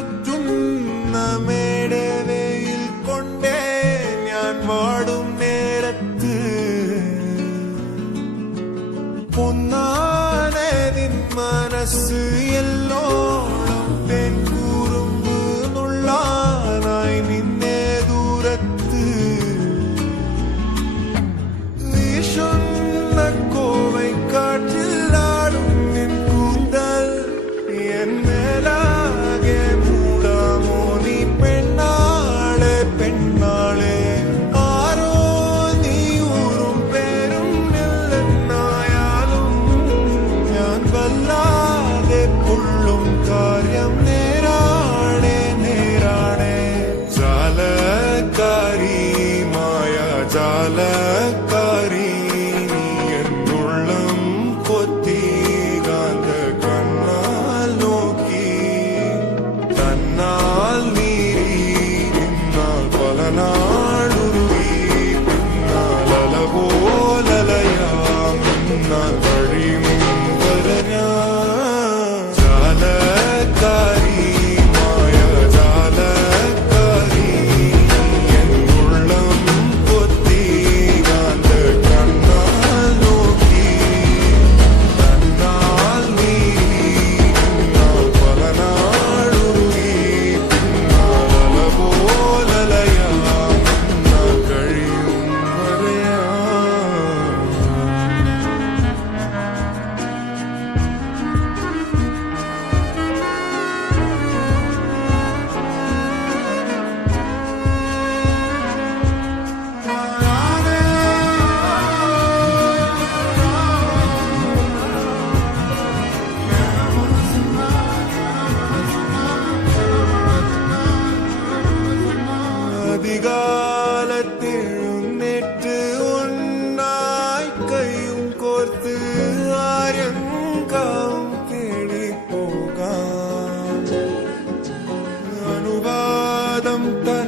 കാറ്റുന്ന മേടവയിൽ കൊണ്ടേ ഞാൻ വാടും നേരത്ത് പൊന്നാനതിൻ മനസ്സ് എല്ലോളം തേൻ കൂറുമ്പ് നുള്ളാനായി നിന്നെ ദൂരത്ത് വീശുന്ന കോവൈ കാറ്റിലാടും നിൻ കൂന്തൽ എൻ മേലാകെ മൂടാമോ നീ പെണ്ണാളെ പെണ്ണാളെ ആരോ നീ ഊറും പേരും ഇല്ലെന്നായാലും ഞാൻ വല്ലാതെ പൊള്ളും കാര്യം നേരാണേ നേരാണേ ജാലക്കാരി മായ ജാലക്കാരി നീ എന്നുള്ളം കൊത്തി കാന്ത കണ്ണാൽ നോക്കി തന്നാൽ നീരി നിന്നാൽ പല നാളുരുവി പിന്നാൽ അലപോലലയാം നിന്നാൽ കഴിയും വരഞ്ഞാ ജാലക്കാരി മായ ജാലക്കാരി എന്നുള്ളം കൊത്തി കാന്ത കണ്ണാൽ നോക്കി തന്നാൽ നീരി നിന്നാൽ പല നാളുരുവി പിന്നാൽ അലപോലലയാം നിന്നാൽ കഴിയും വരയാ அதிகாலத்தெழுന്നേറ്റ് ഒന്നായി കൈയും കോർത്ത് ആര്യങ്കാവും തേടി പോകാം അനുവാദം തൻ